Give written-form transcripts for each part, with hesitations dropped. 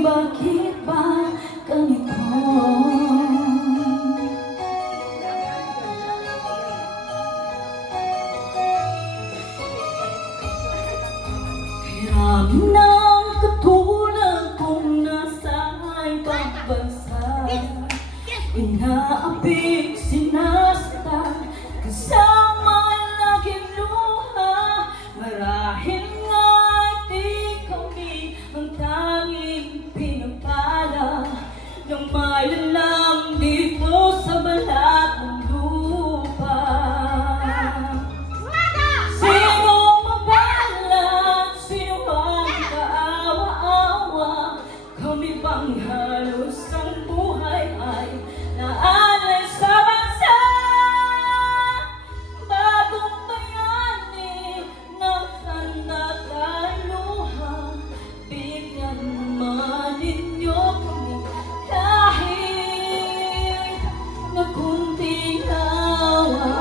bakit ba ganito? Hirap ng katulad kong nasa ibang bansa, inaapik, sinasaktan, kasama laging luha. Marahil nga'y di kami ang tanging pinapala ng malalang dito sa balat ng lupa. Sino mabalat, sino ang kaawa-awa? Kami bang halos ang buhay ay naalay sa bansa? Bagong bayani ng sandataluha, bigyan naman ninyo kami kahit na kunting awa.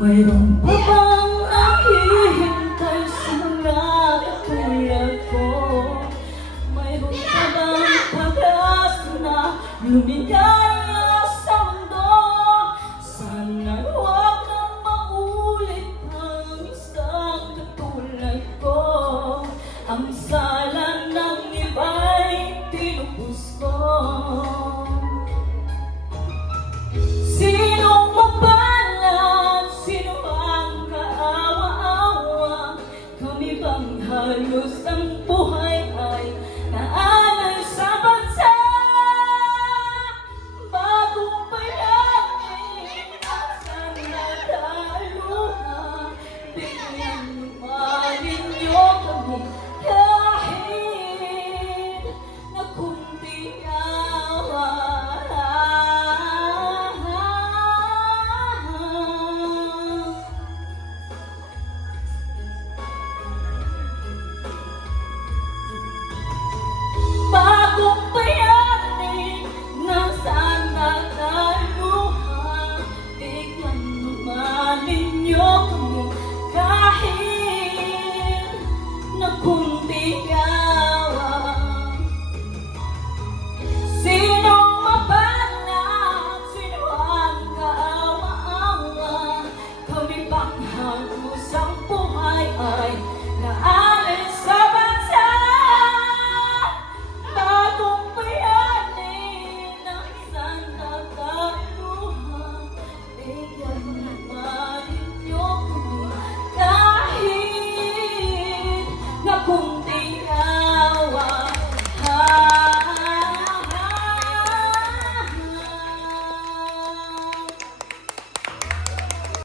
Mayroon pa bang naghihintay sa mga katulad ko? Mayroon pa bang pag-asa na lumigaya sa mundo? Sana'y huwag nang maulit ang isang katulad ko. Ang sala ng iba'y tinubos ko. Sino mabalat, sino ang kaawa-awa? Kami bang halos ang buhay ay naalay sa bansa? Bagong bayani at sandataluha, bigyan naman ninyo kami kahit na kunting awa. Bagong bayani ng sandataluha, bigyan naman ninyo kami kahit